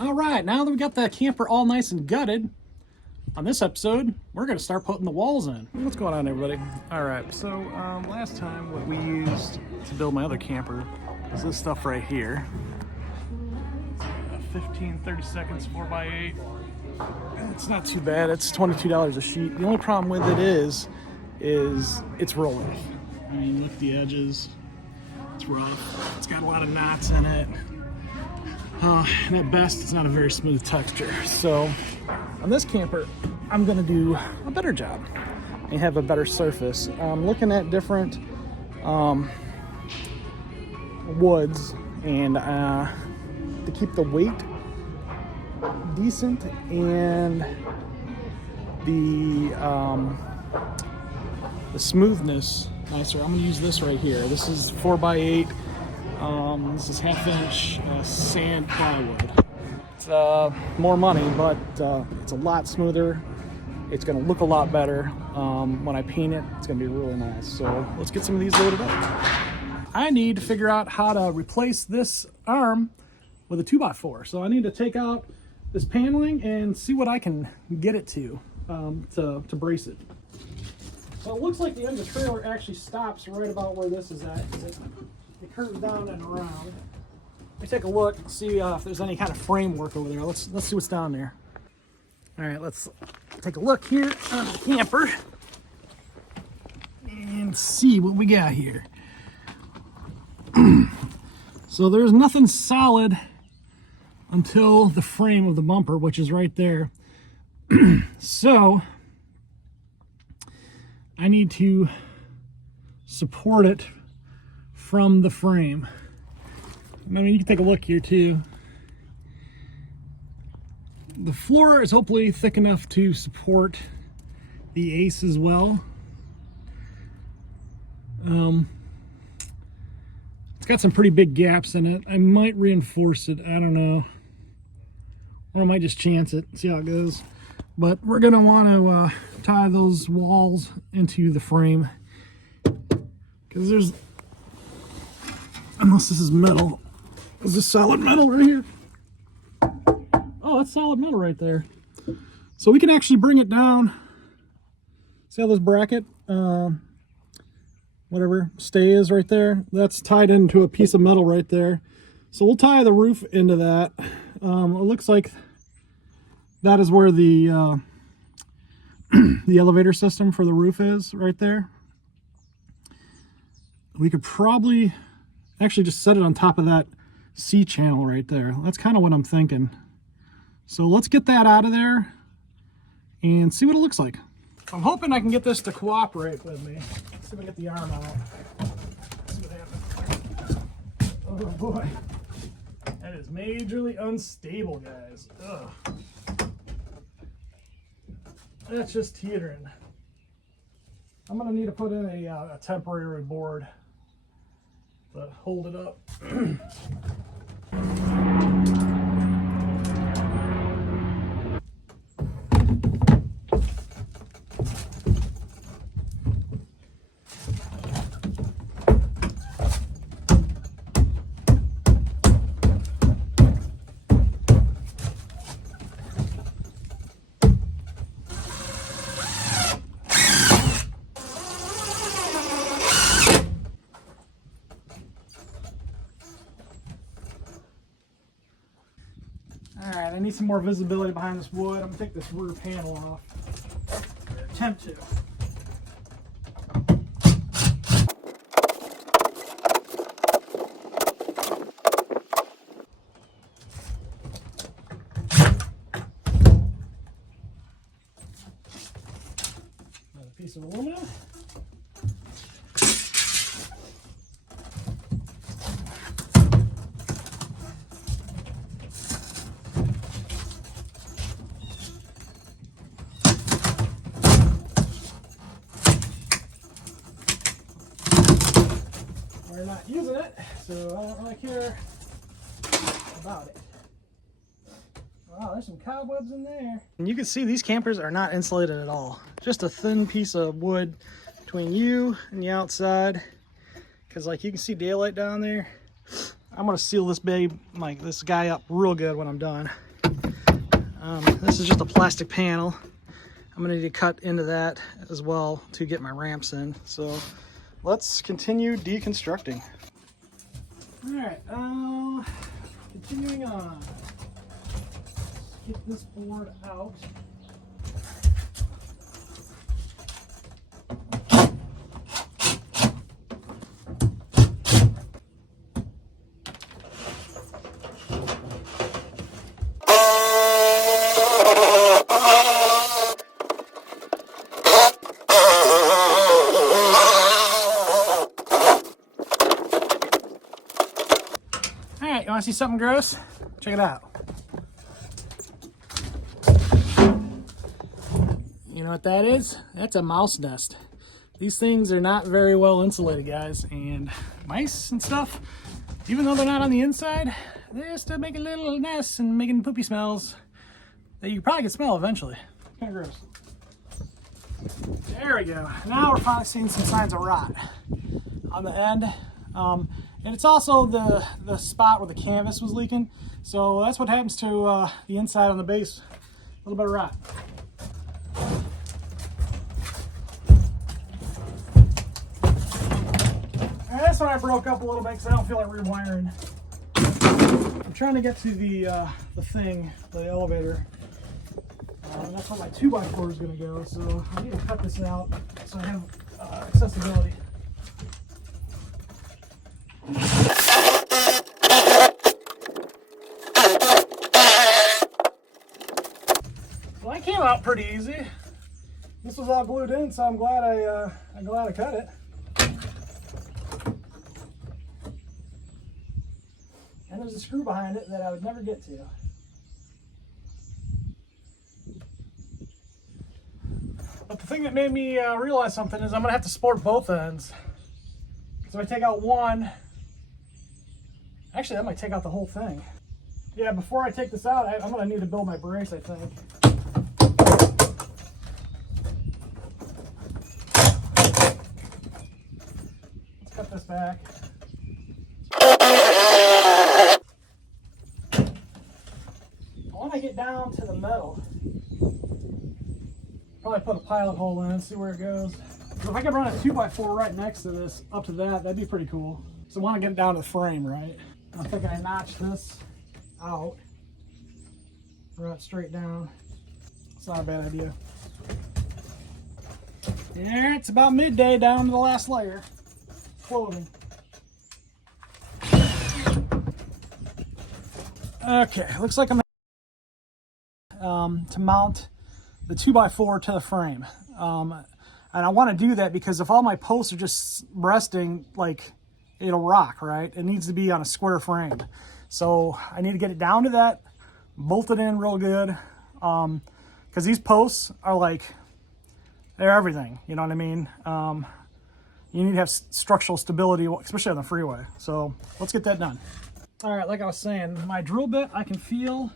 All right, now that we got the camper all nice and gutted, on this episode, we're going to start putting the walls in. What's going on, everybody? All right, so last time what we used to build my other camper is this stuff right here. 30 seconds, 4x8. It's not too bad. It's $22 a sheet. The only problem with it is it's real rough. I mean, look at the edges. It's rough. It's got a lot of knots in it. And at best, it's not a very smooth texture. So on this camper, I'm gonna do a better job and have a better surface. I'm looking at different woods and to keep the weight decent and the smoothness nicer. I'm gonna use this right here. This is 4x8. This is 1/2 inch sand plywood. It's more money, but it's a lot smoother. It's gonna look a lot better. When I paint it, it's gonna be really nice. So let's get some of these loaded up. I need to figure out how to replace this arm with a 2x4. So I need to take out this paneling and see what I can get it to brace it. So it looks like the end of the trailer actually stops right about where this is at. It curves down and around. Let me take a look and see if there's any kind of framework over there. Let's see what's down there. All right, let's take a look here on the camper and see what we got here. So there's nothing solid until the frame of the bumper, which is right there. So I need to support it from the frame. I mean, you can take a look here too. The floor is hopefully thick enough to support the ace as well. It's got some pretty big gaps in it. I might reinforce it, I don't know. Or I might just chance it, see how it goes. But we're gonna wanna tie those walls into the frame, because there's, unless this is metal. Is this solid metal right here? Oh, that's solid metal right there. So we can actually bring it down. See how this bracket, whatever, stay is right there? That's tied into a piece of metal right there. So we'll tie the roof into that. It looks like that is where the the elevator system for the roof is, right there. We could probably actually just set it on top of that C channel right there. That's kind of what I'm thinking. So let's get that out of there and see what it looks like. I'm hoping I can get this to cooperate with me. Let's see if I get the arm out. See what happens. Oh boy. That is majorly unstable, guys. Ugh. That's just teetering. I'm gonna need to put in a temporary board to hold it up. Alright, I need some more visibility behind this wood. I'm going to take this rear panel off. Attempt to. Another piece of aluminum. We're not using it, so I don't really care about it. Wow, there's some cobwebs in there. And you can see these campers are not insulated at all. Just a thin piece of wood between you and the outside. Because like you can see daylight down there. I'm gonna seal this babe, like this guy up real good when I'm done. This is just a plastic panel. I'm gonna need to cut into that as well to get my ramps in. So let's continue deconstructing. All right, continuing on. Let's get this board out. Alright, you want to see something gross? Check it out. You know what that is? That's a mouse nest. These things are not very well insulated, guys, and mice and stuff, even though they're not on the inside, they're still making little nests and making poopy smells that you probably can smell eventually. Kind of gross. There we go. Now we're finally seeing some signs of rot on the end. And it's also the spot where the canvas was leaking. So that's what happens to the inside on the base. A little bit of rot. And this one I broke up a little bit because I don't feel like rewiring. I'm trying to get to the thing, the elevator. And that's where my 2x4 is going to go. So I need to cut this out so I have accessibility. Well, that came out pretty easy. This was all glued in, so I'm glad I cut it. And there's a screw behind it that I would never get to. But the thing that made me realize something is I'm gonna have to support both ends. So if I take out one, actually that might take out the whole thing. Yeah, before I take this out, I'm gonna need to build my brace, I think. Let's cut this back. When I get down to the metal, probably put a pilot hole in, see where it goes. So if I could run a 2x4 right next to this, up to that, that'd be pretty cool. So I want to get it down to the frame, right? I'm thinking I notch this out, run it straight down. It's not a bad idea. Yeah, it's about midday down to the last layer. Floating. Okay, looks like I'm to mount the 2x4 to the frame. And I want to do that because if all my posts are just resting, like, it'll rock, right? It needs to be on a square frame. So I need to get it down to that, bolt it in real good. Because these posts are like, they're everything, you know what I mean? You need to have structural stability, especially on the freeway. So let's get that done. All right, like I was saying, my drill bit, I can feel,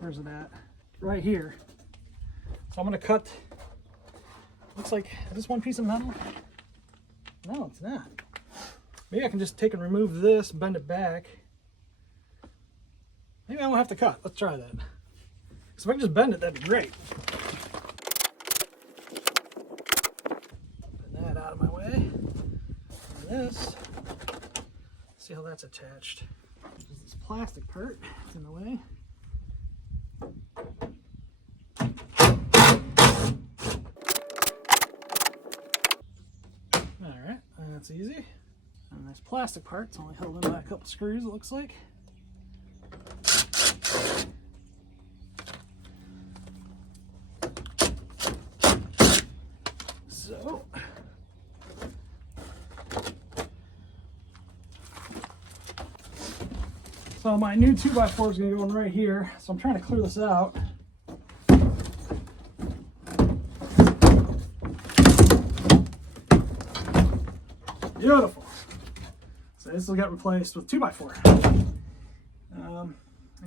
where's it at? Right here. So I'm gonna cut, looks like, is this one piece of metal? No, it's not. Maybe I can just take and remove this, bend it back. Maybe I won't have to cut. Let's try that. So if I can just bend it, that'd be great. Bend that out of my way. And this, see how that's attached. There's this plastic part, it's in the way. Alright, that's easy. And this plastic part's only held in by a couple screws, it looks like. So my new 2x4 is going to go in right here. So I'm trying to clear this out. Beautiful. So this will get replaced with 2x4. I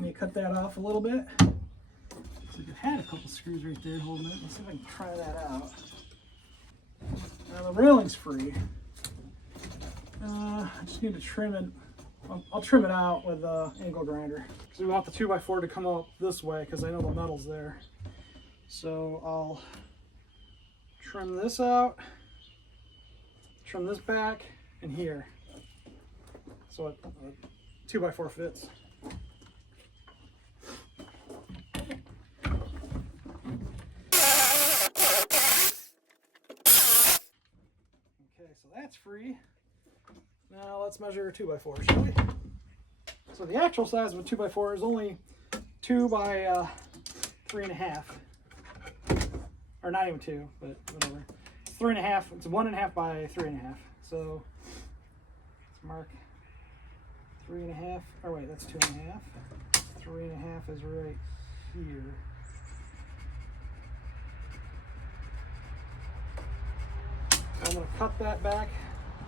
need to cut that off a little bit. So it had a couple screws right there holding it. Let's see if I can try that out. Now the railing's free. I just need to trim it I'll trim it out with an angle grinder. Because we want the 2x4 to come out this way because I know the metal's there. So I'll trim this out, trim this back, and here. So a 2x4 fits. Okay, so that's free. Now let's measure a 2x4, shall we? So the actual size of a 2x4 is only 2 by 3.5. Or not even 2, but whatever. It's 3.5. It's 1.5 by 3.5. So let's mark 3.5. Or wait, that's 2.5. 3.5 is right here. So I'm going to cut that back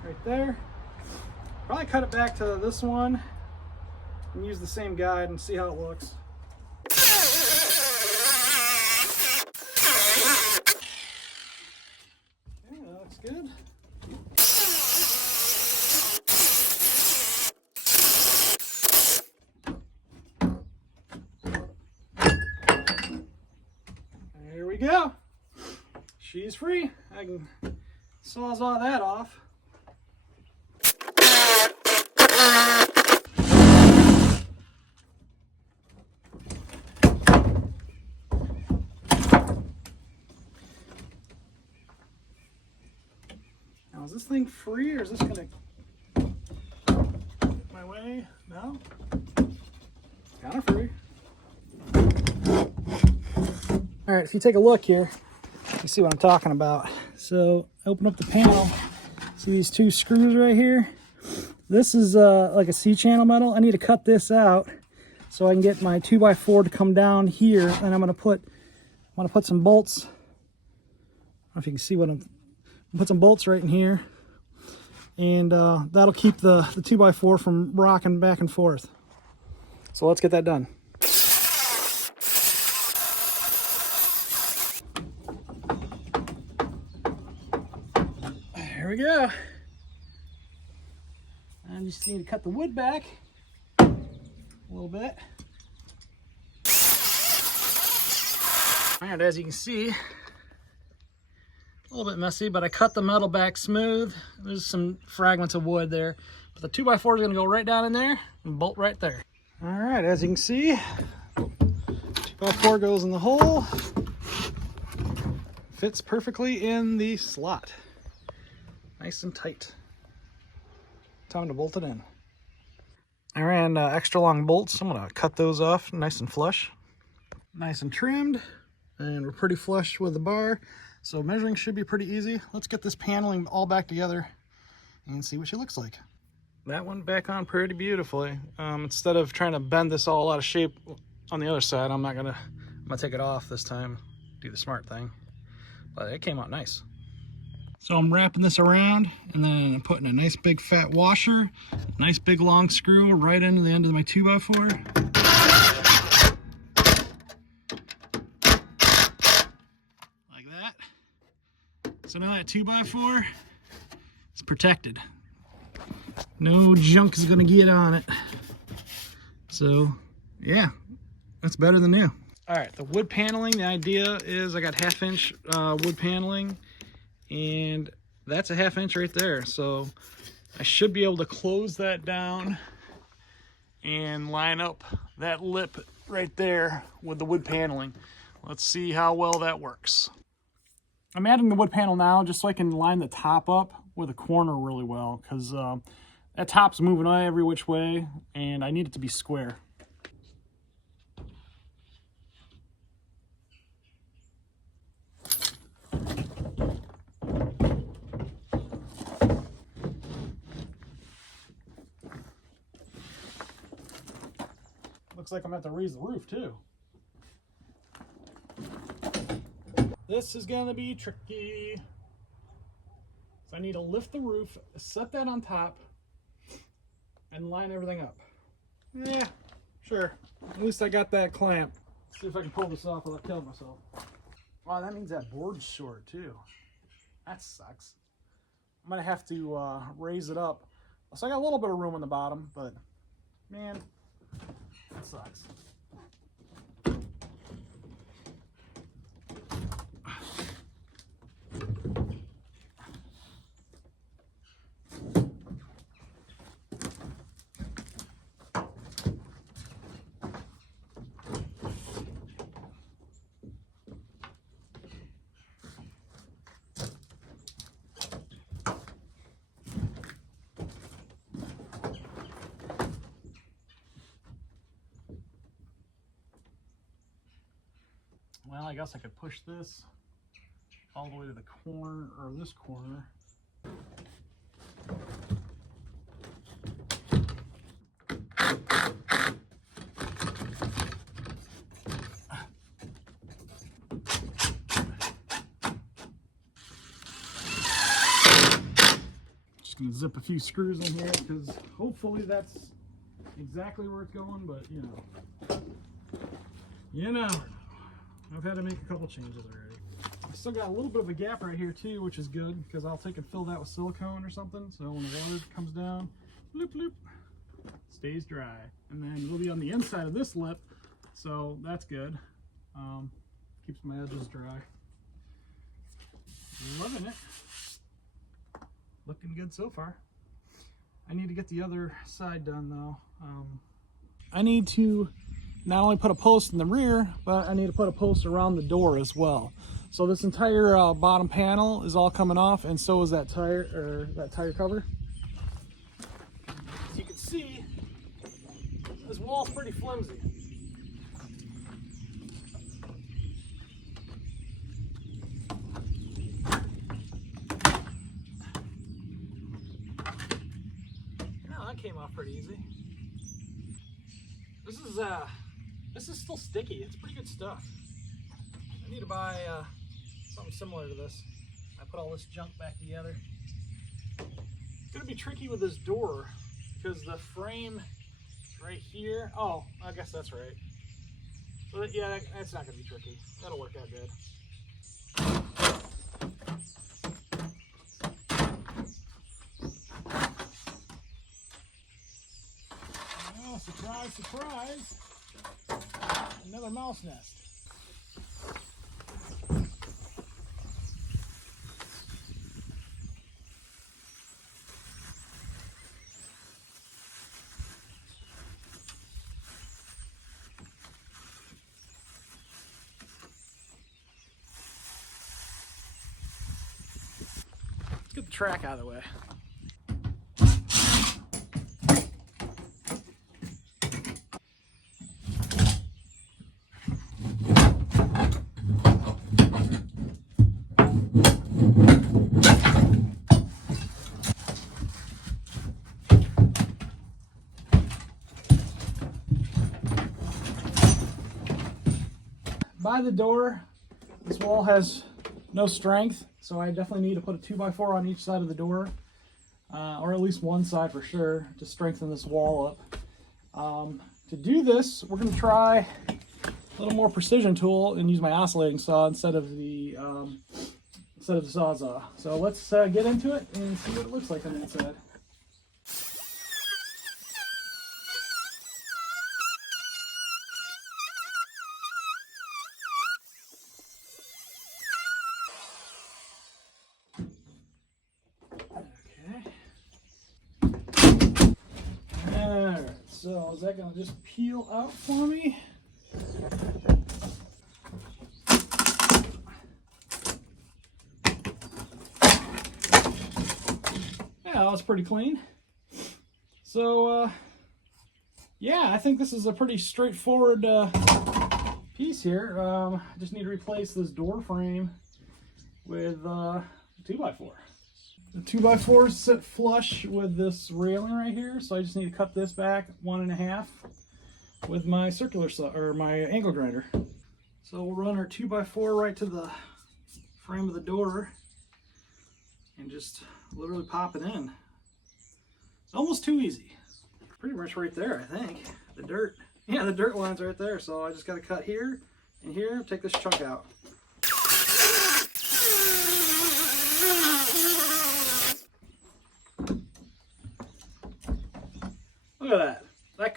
right there. Probably cut it back to this one and use the same guide and see how it looks. Okay, that looks good. There we go. She's free. I can sawzall that off. Now, is this thing free or is this gonna get my way? No? Kind of free. All right, if you take a look here, you see what I'm talking about. So open up the panel. See these two screws right here? This is like a C-channel metal. I need to cut this out so I can get my 2x4 to come down here. And I'm gonna put some bolts. I don't know if you can see what I'm put some bolts right in here. And that'll keep the 2x4 from rocking back and forth. So let's get that done. There we go. I just need to cut the wood back a little bit. And as you can see, a little bit messy, but I cut the metal back smooth. There's some fragments of wood there. But the 2x4 is gonna go right down in there and bolt right there. All right, as you can see, 2x4 goes in the hole. Fits perfectly in the slot. Nice and tight. Time to bolt it in. I ran extra long bolts. I'm gonna cut those off nice and flush. Nice and trimmed, and we're pretty flush with the bar. So measuring should be pretty easy. Let's get this paneling all back together and see what she looks like. That went back on pretty beautifully. Instead of trying to bend this all out of shape on the other side, I'm gonna take it off this time, do the smart thing. But it came out nice. So I'm wrapping this around and then I'm putting a nice big fat washer, nice big long screw right into the end of my 2x4. Like that. So now that 2x4 is protected. No junk is gonna get on it. So yeah, that's better than new. All right, the wood paneling, the idea is I got 1/2 inch wood paneling, and that's a 1/2 inch right there. So I should be able to close that down and line up that lip right there with the wood paneling. Let's see how well that works. I'm adding the wood panel now just so I can line the top up with a corner really well, because that top's moving every which way and I need it to be square. Looks like I'm gonna have to raise the roof too. This is gonna be tricky. So I need to lift the roof, set that on top, and line everything up. Yeah, sure. At least I got that clamp. Let's see if I can pull this off without killing myself. Wow, that means that board's short too. That sucks. I'm gonna have to raise it up So I got a little bit of room on the bottom, but man, that sucks. Well, I guess I could push this all the way to the corner, or this corner. Just gonna zip a few screws in here because hopefully that's exactly where it's going, but you know, I've had to make a couple changes already. I still got a little bit of a gap right here too, which is good because I'll take and fill that with silicone or something. So when the water comes down, bloop, bloop, stays dry. And then it'll be on the inside of this lip, so that's good. Keeps my edges dry. Loving it. Looking good so far. I need to get the other side done though. I need to not only put a post in the rear, but I need to put a post around the door as well. So this entire bottom panel is all coming off, and so is that tire cover. As you can see, this wall's pretty flimsy. That came off pretty easy. This is still sticky. It's pretty good stuff. I need to buy something similar to this. I put all this junk back together. It's gonna be tricky with this door because the frame right here. Oh, I guess that's right. So yeah, that's not gonna be tricky. That'll work out good. Oh, surprise, surprise! Another mouse nest. Let's get the track out of the way. By the door, this wall has no strength, so I definitely need to put a 2x4 on each side of the door, or at least one side for sure, to strengthen this wall up. To do this, we're going to try a little more precision tool and use my oscillating saw instead of the Sawzall. So let's get into it and see what it looks like on the inside. Alright, so is that going to just peel out for me? Yeah, that was pretty clean. So, yeah, I think this is a pretty straightforward piece here. I just need to replace this door frame with a 2x4. The 2x4s sit flush with this railing right here, so I just need to cut this back 1.5 with my circular saw, or my angle grinder. So we'll run our 2x4 right to the frame of the door and just literally pop it in. It's almost too easy. Pretty much right there, I think. The dirt. Yeah, the dirt line's right there, so I just got to cut here and here, take this chunk out.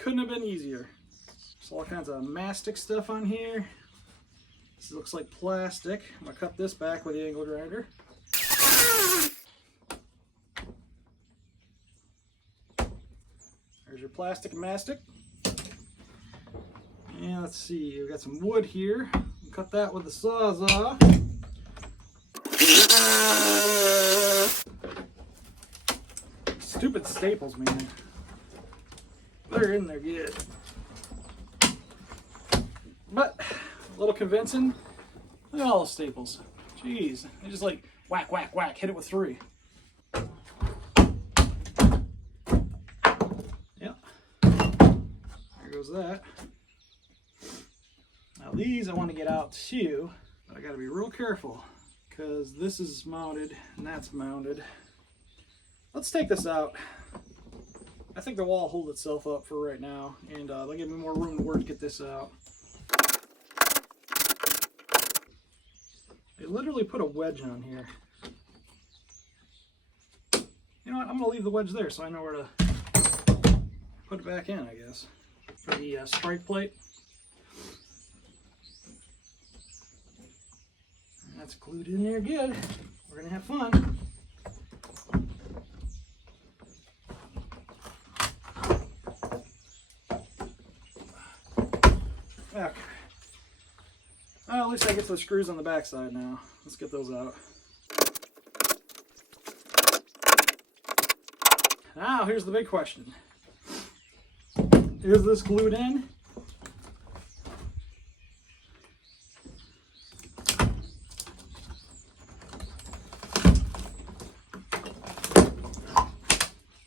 couldn't have been easier. There's all kinds of mastic stuff on here. This looks like plastic. I'm gonna cut this back with the angle grinder. There's your plastic and mastic. And let's see, we've got some wood here. Cut that with the Sawzall. Stupid staples, man. They're in there good. But a little convincing. Look at all the staples. Jeez. They just like whack, whack, whack. Hit it with 3. Yep. There goes that. Now these I want to get out too, but I got to be real careful because this is mounted and that's mounted. Let's take this out. I think the wall will hold itself up for right now, and they'll give me more room to work to get this out. They literally put a wedge on here. You know what? I'm going to leave the wedge there so I know where to put it back in, I guess. For the strike plate. That's glued in there good. We're going to have fun. Okay. Well, at least I get the screws on the back side now. Let's get those out. Now, here's the big question. Is this glued in?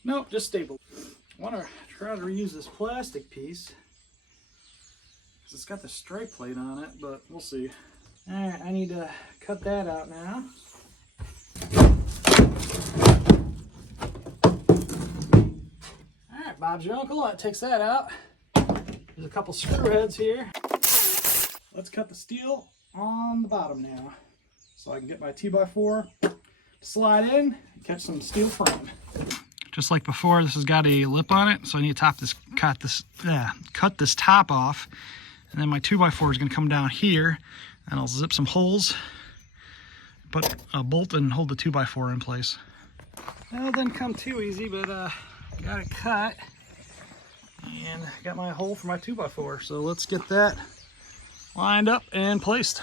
Nope, just stapled. I want to try to reuse this plastic piece. It's got the strike plate on it, but we'll see. Alright, I need to cut that out now. Alright, Bob's your uncle. That takes that out. There's a couple screw heads here. Let's cut the steel on the bottom now. So I can get my 2x4 to slide in and catch some steel frame. Just like before, this has got a lip on it, so I need to cut this top off. And then my 2x4 is going to come down here, and I'll zip some holes, put a bolt and hold the 2x4 in place. Well, it didn't come too easy, but got it cut, and got my hole for my 2x4. So let's get that lined up and placed.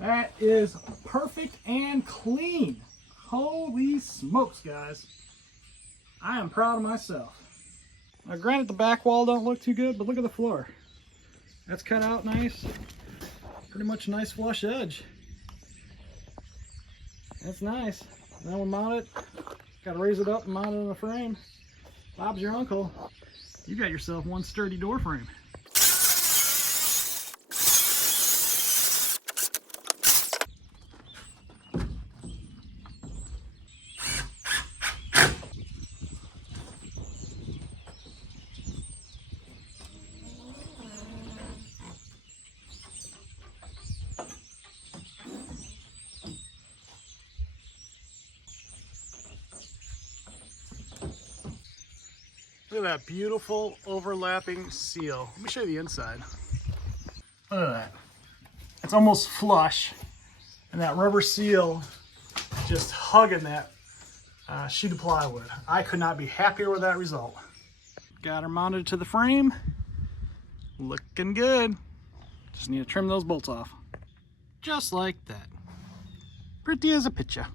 That is perfect and clean. Holy smokes, guys. I am proud of myself. Now, granted, the back wall don't look too good, but look at the floor. That's cut out nice. Pretty much a nice flush edge. That's nice. Now we'll mount it. Got to raise it up and mount it in the frame. Bob's your uncle. You got yourself one sturdy door frame. Look at that beautiful overlapping seal. Let me show you the inside. Look at that. It's almost flush. And that rubber seal just hugging that sheet of plywood. I could not be happier with that result. Got her mounted to the frame. Looking good. Just need to trim those bolts off. Just like that. Pretty as a picture.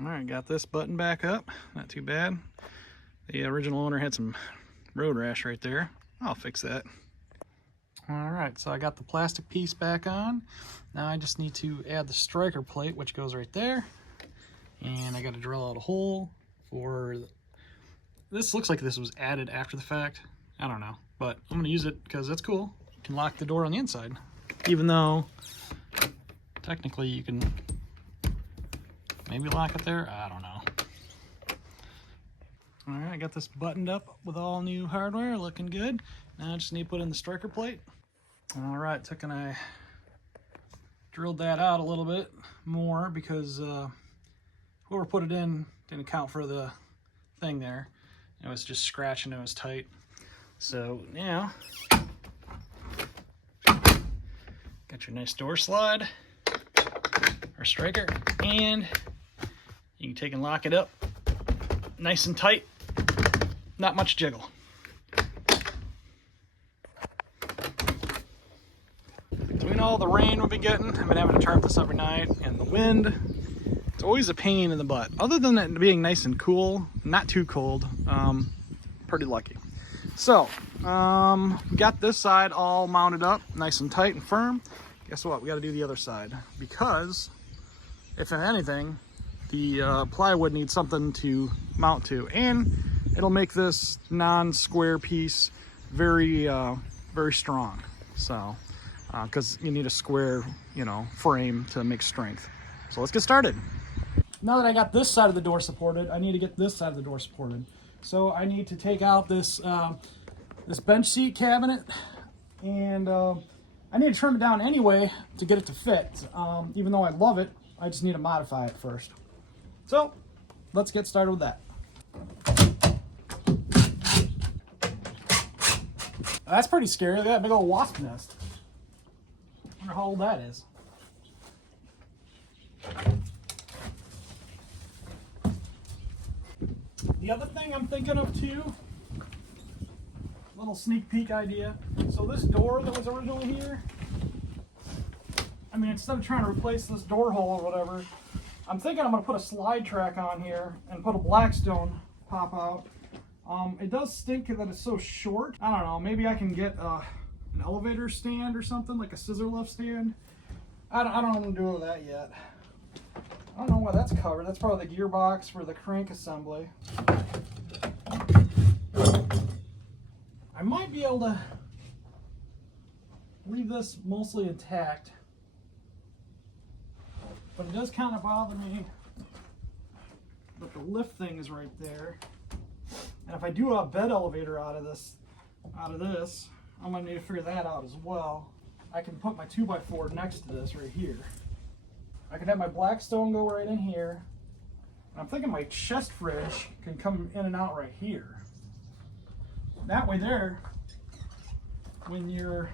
Alright, got this button back up. Not too bad. The original owner had some road rash right there. I'll fix that. Alright, so I got the plastic piece back on. Now I just need to add the striker plate, which goes right there. And I got to drill out a hole for... This looks like this was added after the fact. I don't know, but I'm going to use it because that's cool. You can lock the door on the inside. Even though, technically you can maybe lock it there. I don't know. Alright, I got this buttoned up with all new hardware, looking good. Now I just need to put in the striker plate. Alright, took and I drilled that out a little bit more because whoever put it in didn't account for the thing there. It was just scratching, it was tight. So now, got your nice door slide or striker, and you can take and lock it up nice and tight, not much jiggle. Between all the rain we've been getting, I've been having to turn this every night, and the wind, it's always a pain in the butt. Other than it being nice and cool, not too cold, pretty lucky. So, we got this side all mounted up, nice and tight and firm. Guess what? We got to do the other side, because if anything, the plywood needs something to mount to, and it'll make this non-square piece very, very strong. So, because you need a square, frame to make strength. So let's get started. Now that I got this side of the door supported, I need to get this side of the door supported. So I need to take out this this bench seat cabinet, and I need to trim it down anyway to get it to fit. Even though I love it, I just need to modify it first. So let's get started with that. That's pretty scary. Look at that big old wasp nest. I wonder how old that is. The other thing I'm thinking of too, little sneak peek idea. So this door that was originally here, I mean, instead of trying to replace this door hole or whatever, I'm thinking I'm going to put a slide track on here and put a Blackstone pop out. It does stink that it's so short. I don't know, maybe I can get an elevator stand or something, like a scissor lift stand. I don't know what to do with that yet. I don't know why that's covered. That's probably the gearbox for the crank assembly. I might be able to leave this mostly intact, but it does kind of bother me that the lift thing is right there. And if I do a bed elevator out of this, I'm gonna need to figure that out as well. I can put my 2x4 next to this right here. I can have my Blackstone go right in here. And I'm thinking my chest fridge can come in and out right here. That way there, when you're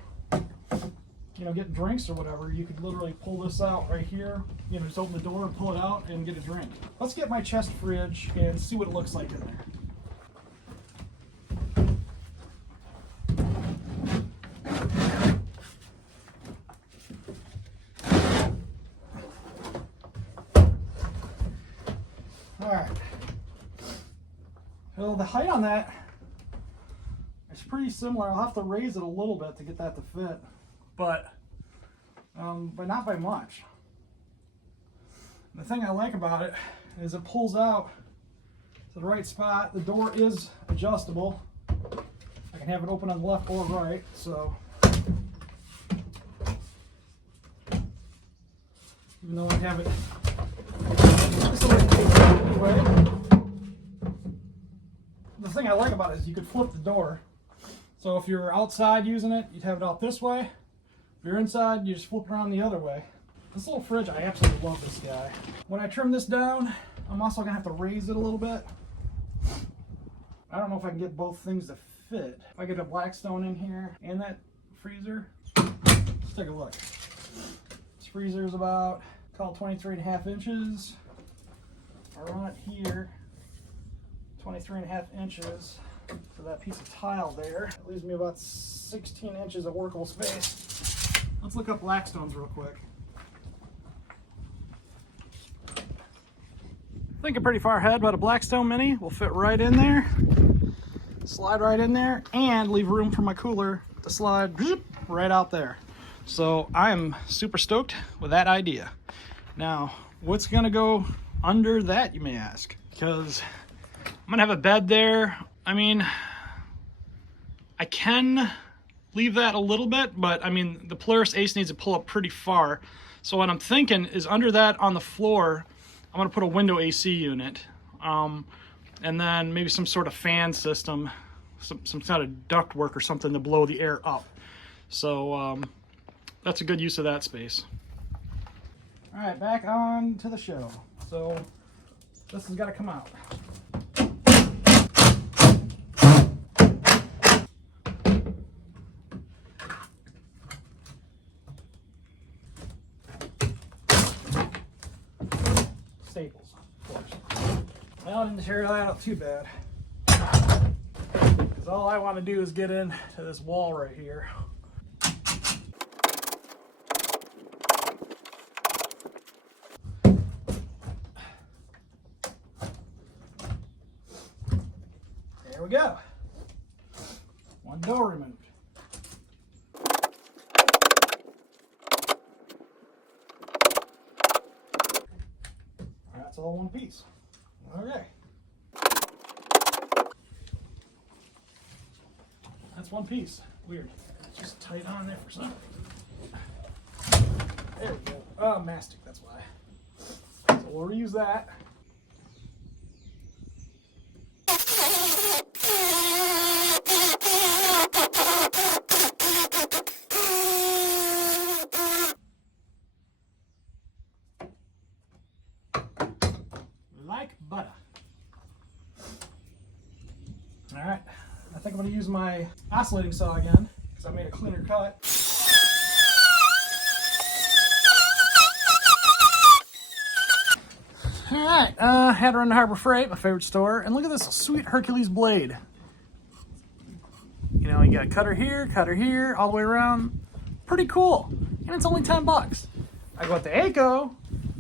getting drinks or whatever, you could literally pull this out right here, just open the door and pull it out and get a drink. Let's get my chest fridge and see what it looks like in there. Alright, well, the height on that is pretty similar. I'll have to raise it a little bit to get that to fit, but not by much. The thing I like about it is it pulls out to the right spot. The door is adjustable. I can have it open on the left or right, so even though I have it anyway. The thing I like about it is you could flip the door. So if you're outside using it, you'd have it out this way. If you're inside, you just flip it around the other way. This little fridge, I absolutely love this guy. When I trim this down, I'm also gonna have to raise it a little bit. I don't know if I can get both things to fit. If I get a Blackstone in here and that freezer, let's take a look. This freezer is about, call it 23.5 inches. I run it here, 23.5 inches for that piece of tile there. It leaves me about 16 inches of workable space. Let's look up Blackstones real quick. Thinking pretty far ahead, but a Blackstone Mini will fit right in there, slide right in there, and leave room for my cooler to slide right out there. So I'm super stoked with that idea. Now, what's gonna go under that, you may ask? Because I'm gonna have a bed there. I mean, I can leave that a little bit, but I mean, the Polaris Ace needs to pull up pretty far. So what I'm thinking is under that on the floor, I'm gonna put a window AC unit, and then maybe some sort of fan system, some kind of duct work or something to blow the air up. So that's a good use of that space. All right, back on to the show. So this has got to come out. Staples, of course. Well, I didn't tear that out too bad. Because all I want to do is get into this wall right here. There we go. One door removed. That's all one piece. Okay. That's one piece. Weird. It's just tight on there for some reason. There we go. Oh, mastic, that's why. So we'll reuse that. Like butter. All right, I think I'm gonna use my oscillating saw again because I made a cleaner cut. All right, had to run to Harbor Freight, my favorite store, and look at this sweet Hercules blade. You know, you got a cutter here, all the way around. Pretty cool, and it's only 10 bucks. I go out to Aco,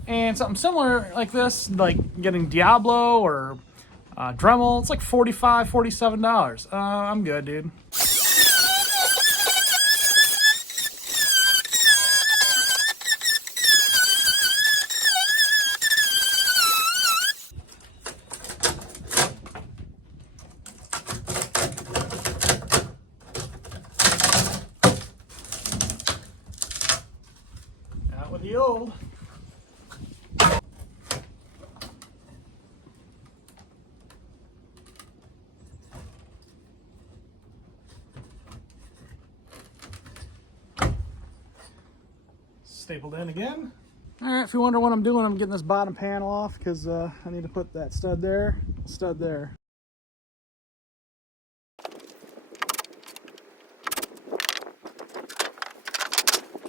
and something similar like this, like getting Diablo or Dremel, it's like $45, $47. I'm good, dude. Out with the old. Stapled in again. All right, if you wonder what I'm doing, I'm getting this bottom panel off because I need to put that stud there, stud there.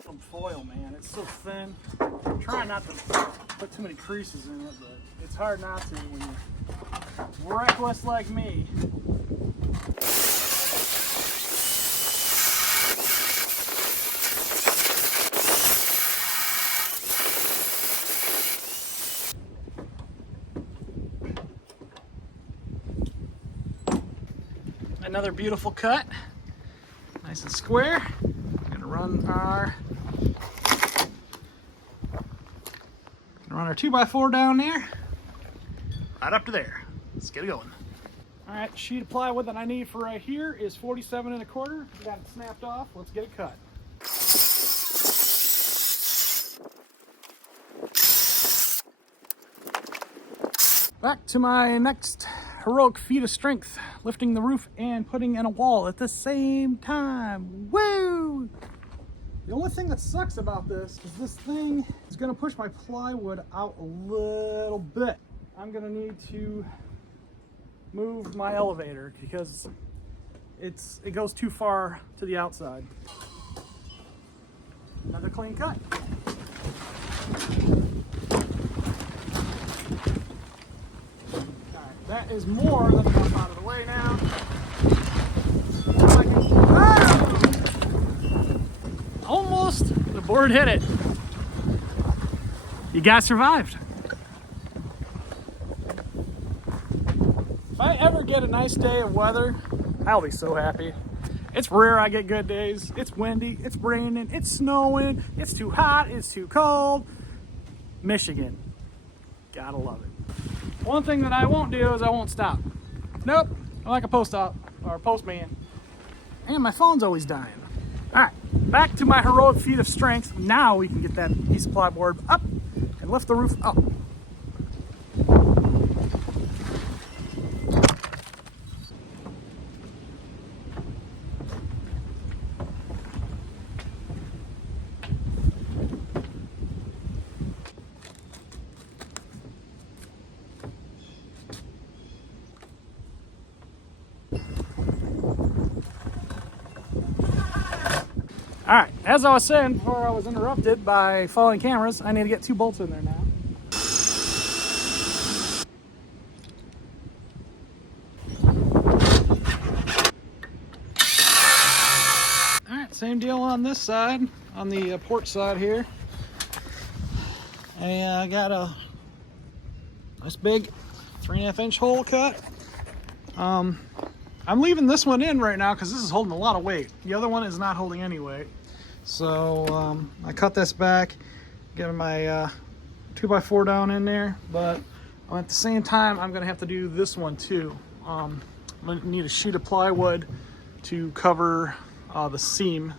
Some foil, man, it's so thin. I'm trying not to put too many creases in it, but it's hard not to when you're reckless like me. Another beautiful cut, nice and square. We're gonna run our 2x4 down there, right up to there. Let's get it going. All right, the sheet of plywood that I need for right here is 47 1/4. Got it snapped off. Let's get it cut. Back to my next heroic feat of strength, lifting the roof and putting in a wall at the same time. Woo! The only thing that sucks about this is this thing is gonna push my plywood out a little bit. I'm gonna need to move my elevator because it goes too far to the outside. Another clean cut. That is more than enough out of the way now. Almost, the board hit it. You guys survived. If I ever get a nice day of weather, I'll be so happy. It's rare I get good days. It's windy, it's raining, it's snowing, it's too hot, it's too cold. Michigan, gotta love it. One thing that I won't do is I won't stop. Nope, I'm like a post-op or postman. And my phone's always dying. All right, back to my heroic feat of strength. Now we can get that piece of plywood up and lift the roof up. All right, as I was saying before I was interrupted by falling cameras, I need to get 2 bolts in there now. All right, same deal on this side, on the port side here. And I got a nice big 3.5 inch hole cut. I'm leaving this one in right now because this is holding a lot of weight. The other one is not holding any weight. So I cut this back, getting my 2x4 down in there, but at the same time I'm gonna have to do this one too. I'm gonna need a sheet of plywood to cover the seam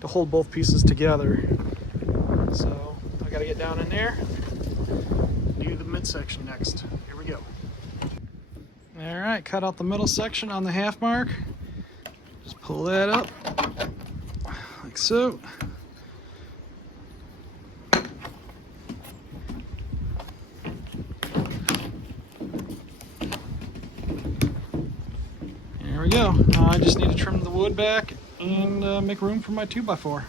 to hold both pieces together. So I gotta get down in there, do the midsection next. Here we go. All right, cut out the middle section on the half mark. Just pull that up like so. There we go. Now I just need to trim the wood back and make room for my 2x4. All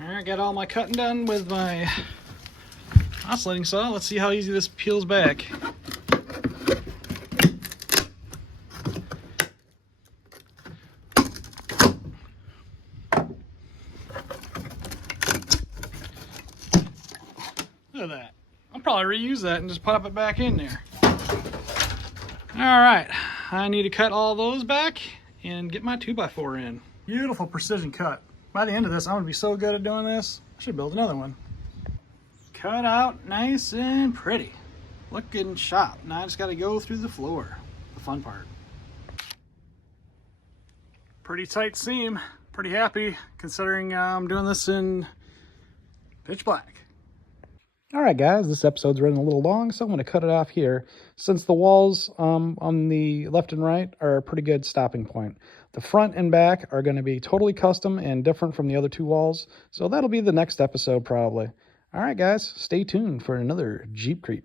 right, got all my cutting done with my oscillating saw. Let's see how easy this peels back. Look at that. I'll probably reuse that and just pop it back in there. All right, I need to cut all those back and get my 2x4 in. Beautiful precision cut. By the end of this, I'm gonna be so good at doing this, I should build another one. Cut out nice and pretty. Looking sharp. Now I just gotta go through the floor, the fun part. Pretty tight seam, pretty happy considering I'm doing this in pitch black. All right, guys, this episode's running a little long, so I'm going to cut it off here, since the walls on the left and right are a pretty good stopping point. The front and back are going to be totally custom and different from the other 2 walls, so that'll be the next episode probably. All right, guys, stay tuned for another Jeep Creep.